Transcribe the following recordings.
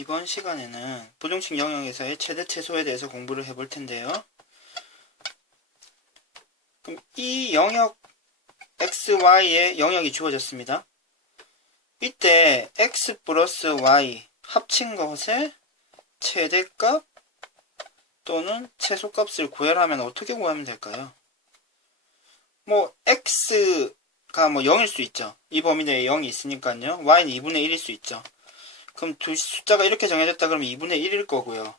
이번 시간에는 부등식 영역에서의 최대 최소에 대해서 공부를 해볼 텐데요. 그럼 이 영역 xy의 영역이 주어졌습니다. 이때 x 플러스 y 합친 것의 최대값 또는 최소값을 구하려면 어떻게 구하면 될까요? x가 0일 수 있죠. 이 범위 내에 0이 있으니까요. y는 2분의 1일 수 있죠. 그럼 두 숫자가 이렇게 정해졌다 그러면 2분의 1일 거고요.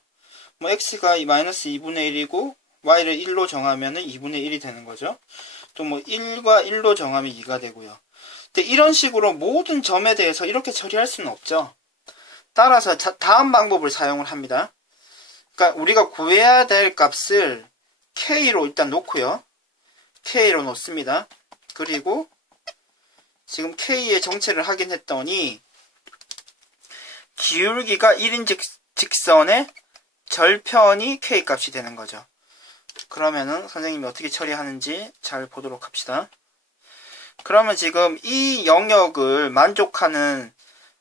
x가 마이너스 2분의 1이고 y를 1로 정하면은 2분의 1이 되는 거죠. 또 1과 1로 정하면 2가 되고요. 근데 이런 식으로 모든 점에 대해서 이렇게 처리할 수는 없죠. 따라서 다음 방법을 사용을 합니다. 그러니까 우리가 구해야 될 값을 k로 일단 놓고요. k로 놓습니다. 그리고 지금 k의 정체를 확인했더니 기울기가 1인 직선의 절편이 k 값이 되는 거죠. 그러면은 선생님이 어떻게 처리하는지 잘 보도록 합시다. 그러면 지금 이 영역을 만족하는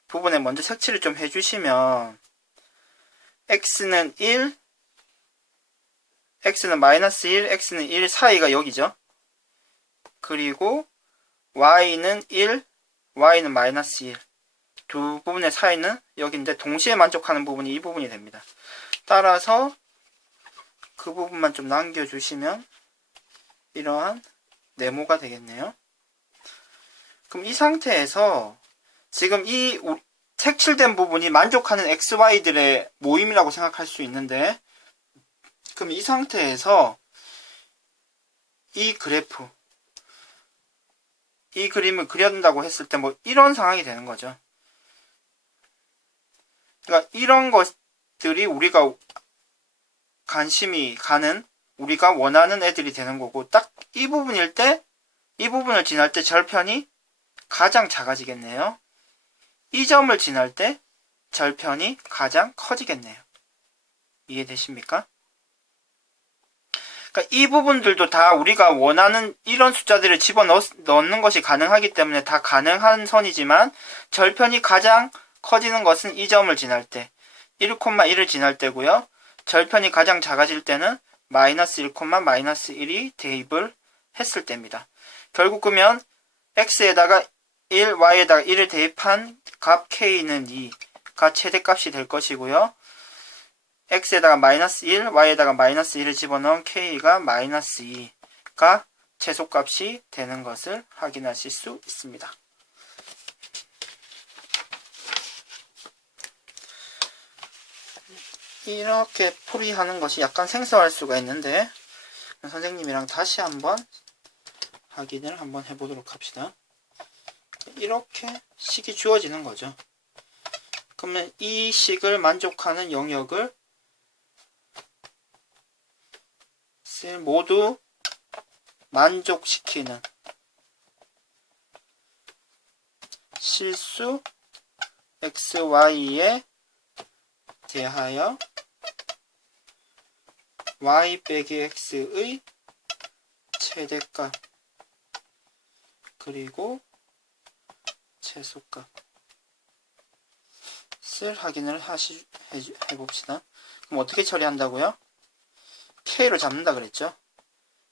부분에 먼저 색칠을 좀 해주시면 x는 1, x는 마이너스 1, x는 1 사이가 여기죠. 그리고 y는 1, y는 마이너스 1. 두 부분의 사이는 여기인데 동시에 만족하는 부분이 이 부분이 됩니다. 따라서 그 부분만 좀 남겨주시면 이러한 네모가 되겠네요. 그럼 이 상태에서 지금 이 색칠된 부분이 만족하는 xy들의 모임이라고 생각할 수 있는데, 그럼 이 상태에서 이 그래프, 이 그림을 그려준다고 했을 때 이런 상황이 되는 거죠. 그러니까 이런 것들이 우리가 관심이 가는, 우리가 원하는 애들이 되는 거고, 딱 이 부분일 때, 이 부분을 지날 때 절편이 가장 작아지겠네요. 이 점을 지날 때 절편이 가장 커지겠네요. 이해되십니까? 그러니까 이 부분들도 다 우리가 원하는 이런 숫자들을 집어넣는 것이 가능하기 때문에 다 가능한 선이지만, 절편이 가장 커지는 것은 이 점을 지날 때 1,1을 지날 때고요. 절편이 가장 작아질 때는 마이너스 1, 마이너스 1이 대입을 했을 때입니다. 결국 그러면 x에다가 1, y에다가 1을 대입한 값 k는 2가 최대값이 될 것이고요. x에다가 마이너스 1, y에다가 마이너스 1을 집어넣은 k가 마이너스 2가 최소값이 되는 것을 확인하실 수 있습니다. 이렇게 풀이하는 것이 약간 생소할 수가 있는데 선생님이랑 다시 한번 확인을 한번 해보도록 합시다. 이렇게 식이 주어지는 거죠. 그러면 이 식을 만족하는 영역을 모두 만족시키는 실수 xy에 대하여 y 빼기 x의 최대값 그리고 최소값을 확인을 해봅시다. 그럼 어떻게 처리한다고요? k로 잡는다 그랬죠?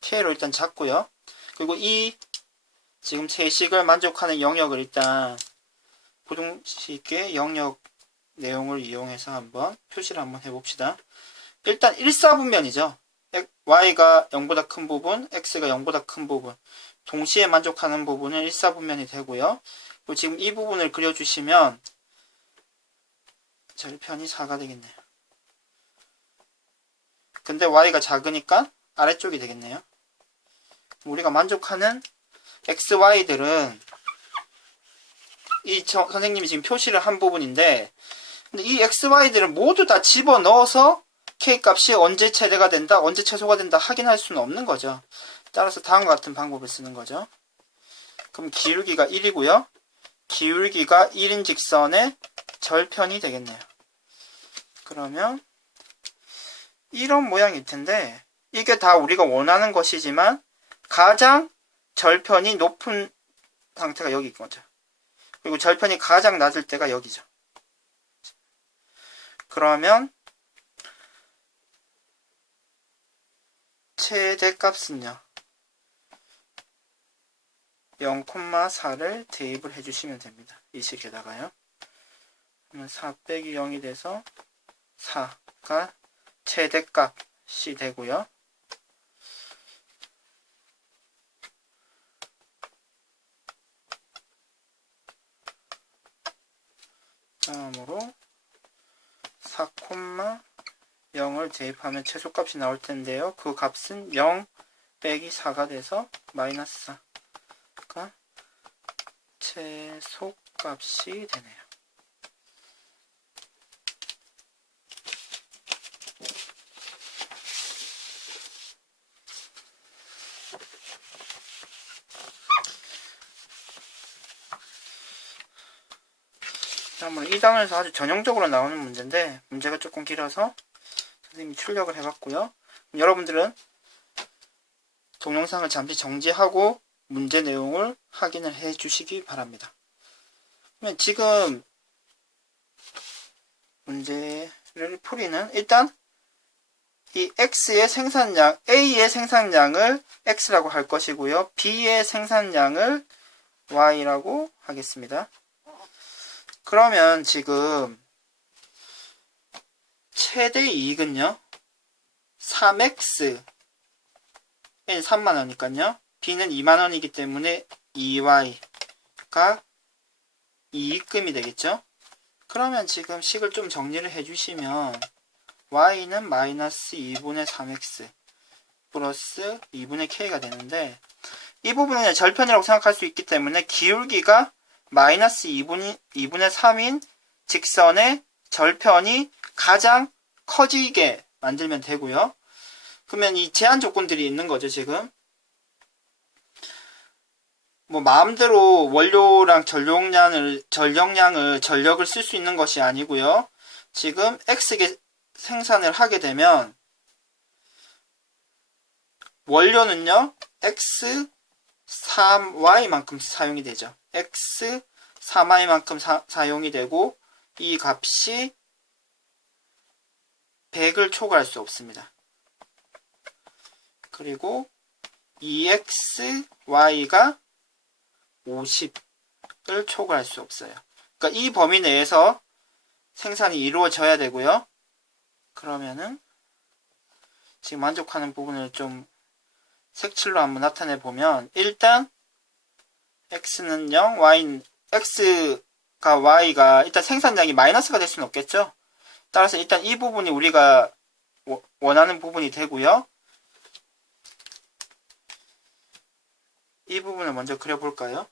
k로 일단 잡고요. 그리고 이 지금 제식을 만족하는 영역을 일단 부등식의 영역 내용을 이용해서 한번 표시를 한번 해봅시다. 일단 1사분면이죠. y가 0보다 큰 부분, x가 0보다 큰 부분 동시에 만족하는 부분은 1사분면이 되고요. 그리고 지금 이 부분을 그려주시면 절편이 4가 되겠네요. 근데 y가 작으니까 아래쪽이 되겠네요. 우리가 만족하는 xy들은 이 선생님이 지금 표시를 한 부분인데, 근데 이 xy들은 모두 다 집어넣어서 k값이 언제 최대가 된다, 언제 최소가 된다 확인할 수는 없는 거죠. 따라서 다음과 같은 방법을 쓰는 거죠. 그럼 기울기가 1이고요. 기울기가 1인 직선의 절편이 되겠네요. 그러면 이런 모양일 텐데, 이게 다 우리가 원하는 것이지만 가장 절편이 높은 상태가 여기인 거죠. 그리고 절편이 가장 낮을 때가 여기죠. 그러면 최대값은요 0,4를 대입을 해주시면 됩니다. 이 식에다가요. 그러면 4 빼기 0이 돼서 4가 최대값이 되고요. 다음으로 4,0을 대입하면 최소값이 나올 텐데요. 그 값은 0 빼기 4가 돼서 마이너스 4가 최소값이 되네요. 다음으로 2단원에서 아주 전형적으로 나오는 문제인데 문제가 조금 길어서 선생님이 출력을 해봤고요. 여러분들은 동영상을 잠시 정지하고 문제 내용을 확인을 해 주시기 바랍니다. 그러면 지금 문제를 풀이는 일단 이 X의 생산량, A의 생산량을 X라고 할 것이고요. B의 생산량을 Y라고 하겠습니다. 그러면 지금 최대 이익은요 3X N은 3만원이니까요 B는 2만원이기 때문에 2Y가 이익금이 되겠죠. 그러면 지금 식을 좀 정리를 해주시면 Y는 마이너스 2분의 3X 플러스 2분의 K가 되는데 이 부분은 그냥 절편이라고 생각할 수 있기 때문에 기울기가 마이너스 2분의 3인 직선의 절편이 가장 커지게 만들면 되고요. 그러면 이 제한 조건들이 있는 거죠, 지금. 뭐 마음대로 원료랑 전력을 쓸 수 있는 것이 아니고요. 지금 X에 생산을 하게 되면 원료는요. X 3Y만큼 사용이 되죠. X 3Y만큼 사용이 되고 이 값이 100을 초과할 수 없습니다. 그리고 2XY가 50을 초과할 수 없어요. 그러니까 이 범위 내에서 생산이 이루어져야 되고요. 그러면은 지금 만족하는 부분을 좀 색칠로 한번 나타내 보면 일단 X는 0, X가 Y가 일단 생산량이 마이너스가 될 수는 없겠죠. 따라서 일단 이 부분이 우리가 원하는 부분이 되고요. 이 부분을 먼저 그려볼까요?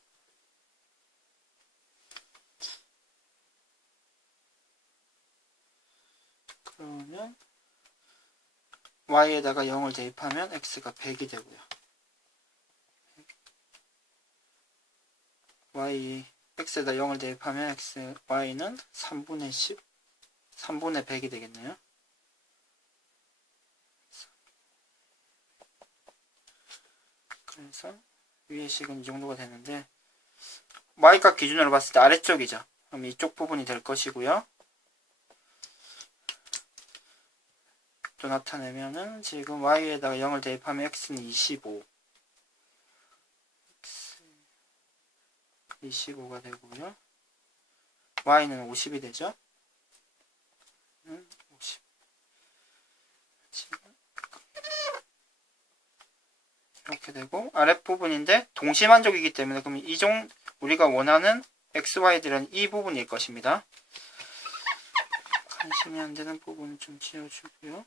그러면 Y에다가 0을 대입하면 X가 100이 되고요. X에다 0을 대입하면 Y는 3분의 10, 3분의 100이 되겠네요. 그래서 위의 식은 이 정도가 되는데 Y값 기준으로 봤을 때 아래쪽이죠. 그럼 이쪽 부분이 될 것이고요. 또 나타내면은 지금 Y에다가 0을 대입하면 X는 25 25가 되고요. Y는 50이 되죠. 50. 이렇게 되고 아랫부분인데 동시만족이기 때문에 그럼 우리가 원하는 XY들은 이 부분일 것입니다. 관심이 안 되는 부분은 좀 지워주고요.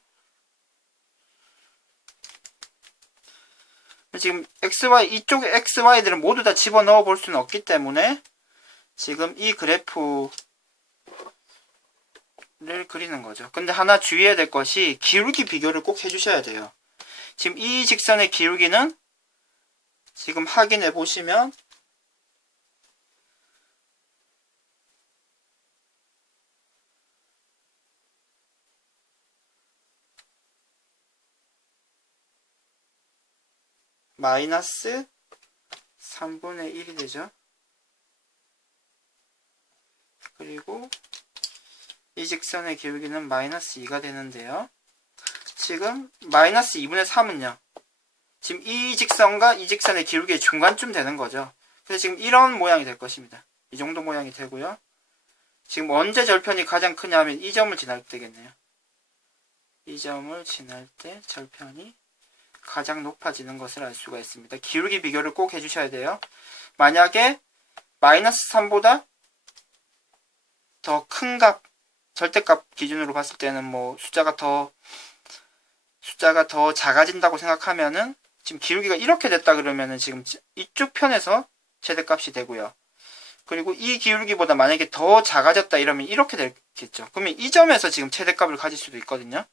지금 이쪽에 XY들은 모두 다 집어넣어 볼 수는 없기 때문에 지금 이 그래프를 그리는 거죠. 근데 하나 주의해야 될 것이 기울기 비교를 꼭 해주셔야 돼요. 지금 이 직선의 기울기는 지금 확인해 보시면 마이너스 3분의 1이 되죠. 그리고 이 직선의 기울기는 마이너스 2가 되는데요. 지금 마이너스 2분의 3은요. 지금 이 직선과 이 직선의 기울기의 중간쯤 되는 거죠. 그래서 지금 이런 모양이 될 것입니다. 이 정도 모양이 되고요. 지금 언제 절편이 가장 크냐면 이 점을 지날 때겠네요. 이 점을 지날 때 절편이 가장 높아지는 것을 알 수가 있습니다. 기울기 비교를 꼭 해주셔야 돼요. 만약에 마이너스 3보다 더 큰 값, 절대값 기준으로 봤을 때는 뭐 숫자가 더 작아진다고 생각하면은 지금 기울기가 이렇게 됐다 그러면은 지금 이쪽 편에서 최대값이 되고요. 그리고 이 기울기보다 만약에 더 작아졌다 이러면 이렇게 되겠죠. 그러면 이 점에서 지금 최대값을 가질 수도 있거든요.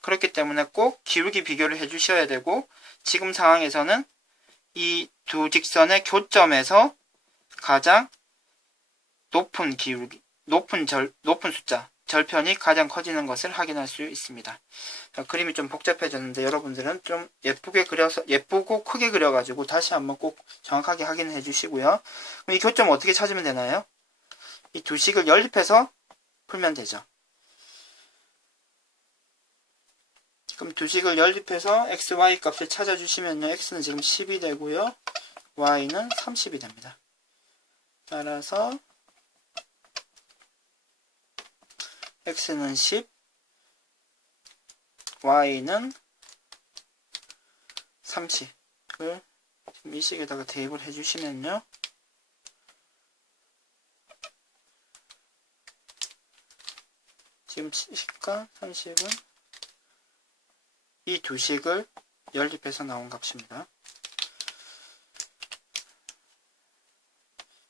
그렇기 때문에 꼭 기울기 비교를 해주셔야 되고, 지금 상황에서는 이 두 직선의 교점에서 가장 높은 기울기, 높은 숫자, 절편이 가장 커지는 것을 확인할 수 있습니다. 그림이 좀 복잡해졌는데 여러분들은 좀 예쁘고 크게 그려가지고 다시 한번 꼭 정확하게 확인해 주시고요. 그럼 이 교점을 어떻게 찾으면 되나요? 이 두 식을 연립해서 풀면 되죠. 그럼 두 식을 연립해서 x, y 값을 찾아주시면요. x는 지금 10이 되고요. y는 30이 됩니다. 따라서 x는 10, y는 30을 이 식에다가 대입을 해주시면요. 지금 10과 30은 이 두 식을 연립해서 나온 값입니다.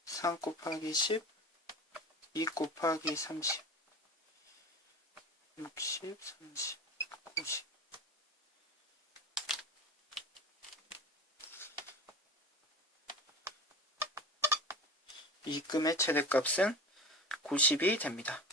3 곱하기 10, 2 곱하기 30, 60, 30, 50. 이 금의 최대값은 90이 됩니다.